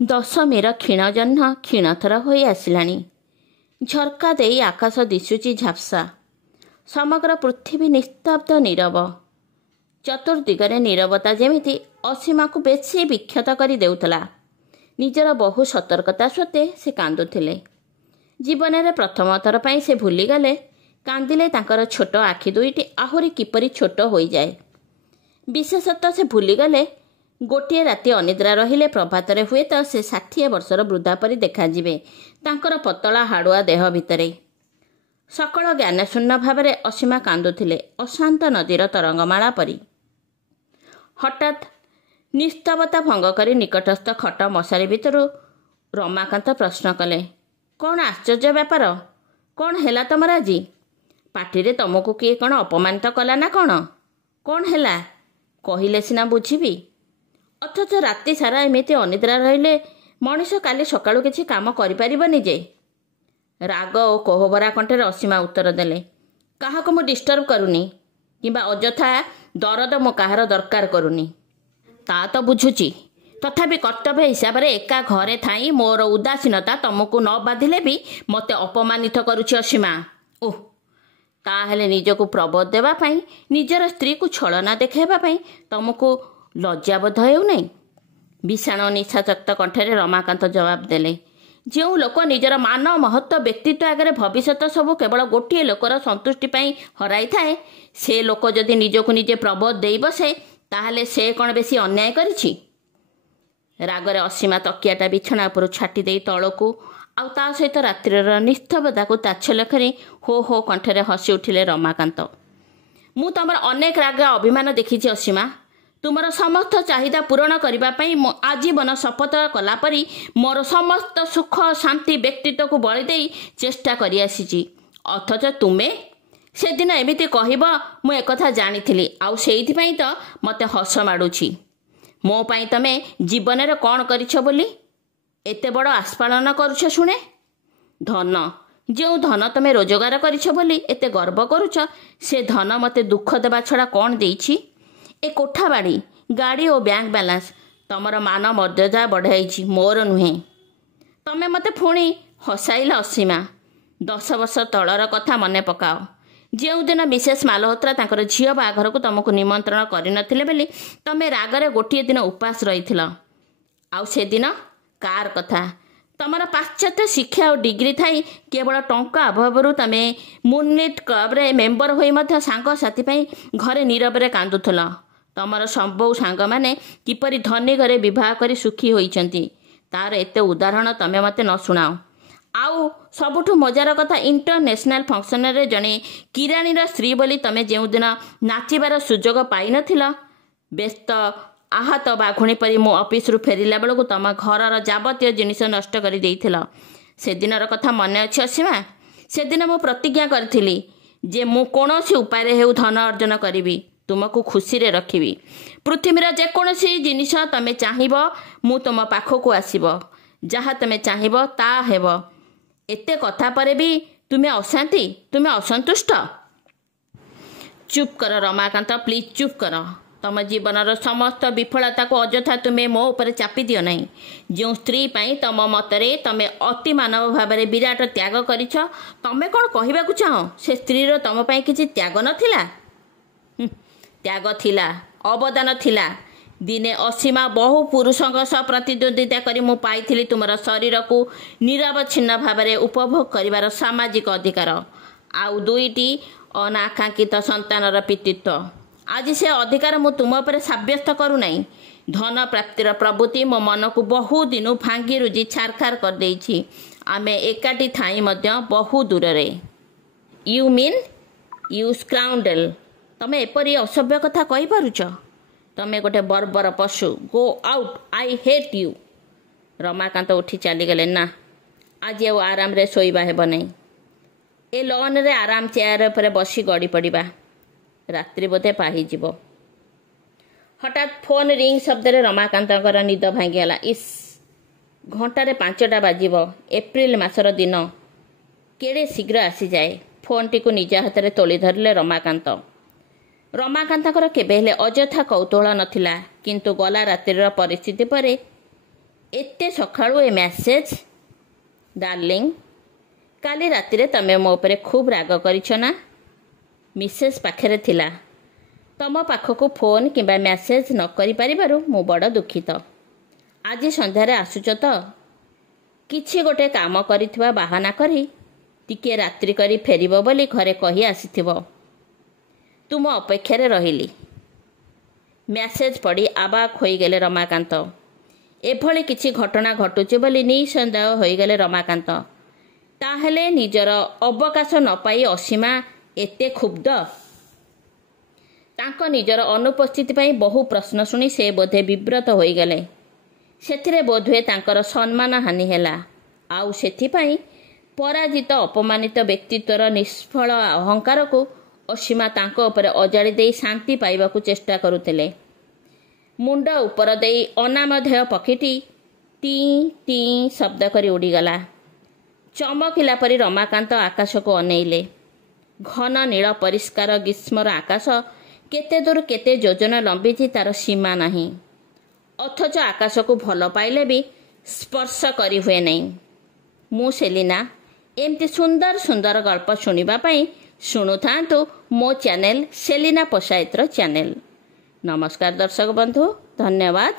ଦଶମୀର କ୍ଷୀଣ ଜହ୍ନ କ୍ଷୀଣଥର ହୋଇ ଆସିଲାଣି। ଝର୍କା ଦେଇ ଆକାଶ ଦିଶୁଛି ଝାପ୍ସା। ସମଗ୍ର ପୃଥିବୀ ନିସ୍ତବ୍ଧ ନୀରବ। ଚତୁର୍ଦିଗରେ ନୀରବତା ଯେମିତି ଅସୀମାକୁ ବେଶୀ ବିକ୍ଷତ କରି ଦେଉଥିଲା। ନିଜର ବହୁ ସତର୍କତା ସତ୍ତ୍ୱେ ସେ କାନ୍ଦୁଥିଲେ। ଜୀବନରେ ପ୍ରଥମ ଥର ପାଇଁ ସେ ଭୁଲିଗଲେ କାନ୍ଦିଲେ ତାଙ୍କର ଛୋଟ ଆଖି ଦୁଇଟି ଆହୁରି କିପରି ଛୋଟ ହୋଇଯାଏ। ବିଶେଷତଃ ସେ ଭୁଲିଗଲେ ଗୋଟିଏ ରାତି ଅନିଦ୍ରା ରହିଲେ ପ୍ରଭାତରେ ହୁଏତ ସେ 60 ବର୍ଷର ବୃଦ୍ଧା ପରି ଦେଖାଯିବେ ତାଙ୍କର ପତଳା ହାଡ଼ୁଆ ଦେହ ଭିତରେ। ସକଳ ଜ୍ଞାନଶୂନ୍ୟ ଭାବରେ ଅସୀମା କାନ୍ଦୁଥିଲେ ଅଶାନ୍ତ ନଦୀର ତରଙ୍ଗମାଳା ପରି। ହଠାତ୍ ନିସ୍ତବତା ଭଙ୍ଗ କରି ନିକଟସ୍ଥ ଖଟ ମଶାରୀ ଭିତରୁ ରମାକାନ୍ତ ପ୍ରଶ୍ନ କଲେ, କ'ଣ ଆଶ୍ଚର୍ଯ୍ୟ ବ୍ୟାପାର? କ'ଣ ହେଲା ତମର ଆଜି? ପାଟିରେ ତମକୁ କିଏ କ'ଣ ଅପମାନିତ କଲା ନା କ'ଣ? କ'ଣ ହେଲା କହିଲେ ସିନା ବୁଝିବି। ଅଥଚ ରାତି ସାରା ଏମିତି ଅନିଦ୍ରା ରହିଲେ ମଣିଷ କାଲି ସକାଳୁ କିଛି କାମ କରିପାରିବନି ଯେ। ରାଗ ଓ କୋହଭରା କଣ୍ଠରେ ଅସୀମା ଉତ୍ତର ଦେଲେ, କାହାକୁ ମୁଁ ଡିଷ୍ଟର୍ବ କରୁନି କିମ୍ବା ଅଯଥା ଦରଦ ମୁଁ କାହାର ଦରକାର କରୁନି। ତା ତ ବୁଝୁଛି, ତଥାପି କର୍ତ୍ତବ୍ୟ ହିସାବରେ ଏକା ଘରେ ଥାଇ ମୋର ଉଦାସୀନତା ତମକୁ ନ ବାଧିଲେ ବି ମୋତେ ଅପମାନିତ କରୁଛି ଅସୀମା। ଓଃ, ତାହେଲେ ନିଜକୁ ପ୍ରବୋଧ ଦେବା ପାଇଁ, ନିଜର ସ୍ତ୍ରୀକୁ ଛଳନା ଦେଖାଇବା ପାଇଁ ତମକୁ ଲଜ୍ଜାବୋଧ ହେଉନାହିଁ? ଭୀଷଣ ନିଶାଚକ୍ତ କଣ୍ଠରେ ରମାକାନ୍ତ ଜବାବ ଦେଲେ, ଯେଉଁ ଲୋକ ନିଜର ମାନ ମହତ୍ଵ ବ୍ୟକ୍ତିତ୍ୱ ଆଗରେ ଭବିଷ୍ୟତ ସବୁ କେବଳ ଗୋଟିଏ ଲୋକର ସନ୍ତୁଷ୍ଟି ପାଇଁ ହରାଇଥାଏ, ସେ ଲୋକ ଯଦି ନିଜକୁ ନିଜେ ପ୍ରବୋଧ ଦେଇ ବସେ ତାହେଲେ ସେ କ'ଣ ବେଶୀ ଅନ୍ୟାୟ କରିଛି? ରାଗରେ ଅସୀମା ତକିଆଟା ବିଛଣା ଉପରୁ ଛାଟି ଦେଇ ତଳକୁ ଆଉ ତା ସହିତ ରାତ୍ରିର ନିସ୍ତବ୍ଧତାକୁ ତାଚ୍ଛଲ୍ୟ କରି ହୋ ହୋ କଣ୍ଠରେ ହସି ଉଠିଲେ ରମାକାନ୍ତ। ମୁଁ ତମର ଅନେକ ରାଗ ଅଭିମାନ ଦେଖିଛି ଅସୀମା। ତୁମର ସମସ୍ତ ଚାହିଦା ପୂରଣ କରିବା ପାଇଁ ମୁଁ ଆଜୀବନ ଶପଥ କଲା ପରି ମୋର ସମସ୍ତ ସୁଖ ଶାନ୍ତି ବ୍ୟକ୍ତିତ୍ୱକୁ ବଳି ଦେଇ ଚେଷ୍ଟା କରିଆସିଛି। ଅଥଚ ତୁମେ ସେଦିନ ଏମିତି କହିବ ମୁଁ ଏକଥା ଜାଣିଥିଲି, ଆଉ ସେଇଥିପାଇଁ ତ ମୋତେ ହସ ମାଡ଼ୁଛି। ମୋ ପାଇଁ ତମେ ଜୀବନରେ କ'ଣ କରିଛ ବୋଲି ଏତେ ବଡ଼ ଆସ୍ଫାଳନ କରୁଛ ଶୁଣେ? ଧନ, ଯେଉଁ ଧନ ତମେ ରୋଜଗାର କରିଛ ବୋଲି ଏତେ ଗର୍ବ କରୁଛ, ସେ ଧନ ମୋତେ ଦୁଃଖ ଦେବା ଛଡ଼ା କ'ଣ ଦେଇଛି? ଏ କୋଠା ବାଡ଼ି, ଗାଡ଼ି ଓ ବ୍ୟାଙ୍କ ବାଲାନ୍ସ ତମର ମାନ ମର୍ଯ୍ୟାଦା ବଢ଼ାଇଛି, ମୋର ନୁହେଁ। ତମେ ମୋତେ ପୁଣି ହସାଇଲ ଅସୀମା। 10 ବର୍ଷ ତଳର କଥା ମନେ ପକାଅ। ଯେଉଁଦିନ ମିସେସ୍ ମାଲହୋତ୍ରା ତାଙ୍କର ଝିଅ ବାହାଘରକୁ ତମକୁ ନିମନ୍ତ୍ରଣ କରିନଥିଲେ ବୋଲି ତମେ ରାଗରେ ଗୋଟିଏ ଦିନ ଉପାସ ରହିଥିଲ। ଆଉ ସେଦିନ କାର୍ କଥା? ତମର ପାଶ୍ଚାତ୍ୟ ଶିକ୍ଷା ଓ ଡିଗ୍ରୀ ଥାଇ କେବଳ ଟଙ୍କା ଅଭାବରୁ ତମେ ମୁନ୍ଲିଟ୍ କ୍ଲବରେ ମେମ୍ବର ହୋଇ ମଧ୍ୟ ସାଙ୍ଗସାଥି ପାଇଁ ଘରେ ନୀରବରେ କାନ୍ଦୁଥିଲ। ତମର ସବୁ ସାଙ୍ଗମାନେ କିପରି ଧନୀ ଘରେ ବିବାହ କରି ସୁଖୀ ହୋଇଛନ୍ତି, ତାର ଏତେ ଉଦାହରଣ ତମେ ମୋତେ ନ ଶୁଣାଅ। ଆଉ ସବୁଠୁ ମଜାର କଥା, ଇଣ୍ଟରନ୍ୟାସନାଲ ଫଙ୍କସନରେ ଜଣେ କିରାଣୀର ସ୍ତ୍ରୀ ବୋଲି ତମେ ଯେଉଁଦିନ ନାଚିବାର ସୁଯୋଗ ପାଇନଥିଲ, ବ୍ୟସ୍ତ ଆହତ ବାଘୁଣୀ ପରି ମୁଁ ଅଫିସରୁ ଫେରିଲା ବେଳକୁ ତମ ଘରର ଯାବତୀୟ ଜିନିଷ ନଷ୍ଟ କରି ଦେଇଥିଲ। ସେଦିନର କଥା ମନେ ଅଛି ଅସୀମା? ସେଦିନ ମୁଁ ପ୍ରତିଜ୍ଞା କରିଥିଲି ଯେ ମୁଁ କୌଣସି ଉପାୟରେ ହେଉ ଧନ ଅର୍ଜନ କରିବି, ତୁମକୁ ଖୁସିରେ ରଖିବି। ପୃଥିବୀର ଯେକୌଣସି ଜିନିଷ ତମେ ଚାହିଁବ ମୁଁ ତୁମ ପାଖକୁ ଆସିବ, ଯାହା ତମେ ଚାହିଁବ ତାହା ହେବ। ଏତେ କଥା ପରେ ବି ତୁମେ ଅଶାନ୍ତି, ତୁମେ ଅସନ୍ତୁଷ୍ଟ? ଚୁପ୍ କର ରମାକାନ୍ତ, ପ୍ଲିଜ୍ ଚୁପ୍ କର। ତମ ଜୀବନର ସମସ୍ତ ବିଫଳତାକୁ ଅଯଥା ତୁମେ ମୋ ଉପରେ ଚାପି ଦିଅ ନାହିଁ। ଯେଉଁ ସ୍ତ୍ରୀ ପାଇଁ ତମ ମତରେ ତମେ ଅତି ମାନବ ଭାବରେ ବିରାଟ ତ୍ୟାଗ କରିଛ, ତମେ କ'ଣ କହିବାକୁ ଚାହଁ ସେ ସ୍ତ୍ରୀର ତମ ପାଇଁ କିଛି ତ୍ୟାଗ ନଥିଲା? ତ୍ୟାଗ ଥିଲା, ଅବଦାନ ଥିଲା। ଦିନେ ଅସୀମା ବହୁ ପୁରୁଷଙ୍କ ସହ ପ୍ରତିଦ୍ୱନ୍ଦିତା କରି ମୁଁ ପାଇଥିଲି ତୁମର ଶରୀରକୁ ନିରବଚ୍ଛିନ୍ନ ଭାବରେ ଉପଭୋଗ କରିବାର ସାମାଜିକ ଅଧିକାର, ଆଉ 2ଟି ଅନାକାଙ୍କ୍ଷିତ ସନ୍ତାନର ପିତୃତ୍ୱ। ଆଜି ସେ ଅଧିକାର ମୁଁ ତୁମ ଉପରେ ସାବ୍ୟସ୍ତ କରୁନାହିଁ। ଧନ ପ୍ରାପ୍ତିର ପ୍ରବୃତ୍ତି ମୋ ମନକୁ ବହୁ ଦିନୁ ଭାଙ୍ଗି ରୁଜି ଛାରଖାର କରିଦେଇଛି। ଆମେ ଏକାଠି ଥାଇ ମଧ୍ୟ ବହୁ ଦୂରରେ। ୟୁ ମିନ୍, ୟୁ ସ୍କାଉଣ୍ଡେଲ, ତମେ ଏପରି ଅସଭ୍ୟ କଥା କହିପାରୁଛ? ତମେ ଗୋଟେ ବର୍ବର ପଶୁ। Go out, I hate you. Ramakant ଉଠି ଚାଲିଗଲେ। ନା, ଆଜି ଆଉ ଆରାମରେ ଶୋଇବା ହେବ ନାହିଁ। ଏ ଲନ୍ରେ ଆରାମ ଚେୟାର ଉପରେ ବସି ଗଡ଼ି ପଡ଼ିବା। ରାତ୍ରି ବୋଧେ ପାହିଯିବ। ହଠାତ୍ ଫୋନ୍ ରିଙ୍ଗ ଶବ୍ଦରେ ରମାକାନ୍ତଙ୍କର ନିଦ ଭାଙ୍ଗିଗଲା। ଇସ୍, ଘଣ୍ଟାରେ 5ଟା ବାଜିବ। ଏପ୍ରିଲ ମାସର ଦିନ କେଡ଼େ ଶୀଘ୍ର ଆସିଯାଏ। ଫୋନ୍ଟିକୁ ନିଜ ହାତରେ ତୋଳି ଧରିଲେ ରମାକାନ୍ତ। ରମାକାନ୍ତଙ୍କର କେବେ ହେଲେ ଅଯଥା କୌତୂହଳ ନଥିଲା, କିନ୍ତୁ ଗଲା ରାତ୍ରିର ପରିସ୍ଥିତି ପରେ ଏତେ ସକାଳୁ ଏ ମେସେଜ? ଡାର୍ଲିଂ, କାଲି ରାତିରେ ତମେ ମୋ ଉପରେ ଖୁବ୍ ରାଗ କରିଛ ନା? ମିସେସ୍ ପାଖରେ ଥିଲା। ତମ ପାଖକୁ ଫୋନ୍ କିମ୍ବା ମେସେଜ ନ କରିପାରିବାରୁ ମୁଁ ବଡ଼ ଦୁଃଖିତ। ଆଜି ସନ୍ଧ୍ୟାରେ ଆସୁଛ ତ? କିଛି ଗୋଟେ କାମ କରିଥିବା ବାହାନା କରି ଟିକିଏ ରାତ୍ରି କରି ଫେରିବ ବୋଲି ଘରେ କହି ଆସିଥିବ। ତୁମ ଅପେକ୍ଷାରେ ରହିଲି। ମେସେଜ ପଢ଼ି ଆବାକ୍ ହୋଇଗଲେ ରମାକାନ୍ତ। ଏଭଳି କିଛି ଘଟଣା ଘଟୁଛି ବୋଲି ନିଃସନ୍ଦେହ ହୋଇଗଲେ ରମାକାନ୍ତ। ତାହେଲେ ନିଜର ଅବକାଶ ନ ପାଇ ଅସୀମା ଏତେ କ୍ଷୁବ୍ଧ? ତାଙ୍କ ନିଜର ଅନୁପସ୍ଥିତି ପାଇଁ ବହୁ ପ୍ରଶ୍ନ ଶୁଣି ସେ ବୋଧେ ବିବ୍ରତ ହୋଇଗଲେ। ସେଥିରେ ବୋଧହୁଏ ତାଙ୍କର ସମ୍ମାନ ହାନି ହେଲା। ଆଉ ସେଥିପାଇଁ ପରାଜିତ ଅପମାନିତ ବ୍ୟକ୍ତିତ୍ୱର ନିଷ୍ଫଳ ଅହଙ୍କାରକୁ ଅସୀମା ତାଙ୍କ ଉପରେ ଅଜାଡ଼ି ଦେଇ ଶାନ୍ତି ପାଇବାକୁ ଚେଷ୍ଟା କରୁଥିଲେ। ମୁଣ୍ଡ ଉପର ଦେଇ ଅନାମଧେୟ ପକ୍ଷୀଟି ଟିଁ ଟିଁ ଶବ୍ଦ କରି ଉଡ଼ିଗଲା। ଚମକିଲା ପରି ରମାକାନ୍ତ ଆକାଶକୁ ଅନେଇଲେ। ଘନ ନୀଳ ପରିଷ୍କାର ଗ୍ରୀଷ୍ମର ଆକାଶ କେତେ ଦୂର କେତେ ଯୋଜନ ଲମ୍ବିଛି ତାର ସୀମା ନାହିଁ। ଅଥଚ ଆକାଶକୁ ଭଲ ପାଇଲେ ବି ସ୍ପର୍ଶ କରି ହୁଏ ନାହିଁ। ମୁଁ ସେଲିନା। ଏମିତି ସୁନ୍ଦର ସୁନ୍ଦର ଗଳ୍ପ ଶୁଣିବା ପାଇଁ ଶୁଣୁଥାନ୍ତୁ ମୋ ଚ୍ୟାନେଲ ସେଲିନା ପଟ୍ଟନାୟକର ଚ୍ୟାନେଲ। ନମସ୍କାର ଦର୍ଶକ ବନ୍ଧୁ, ଧନ୍ୟବାଦ।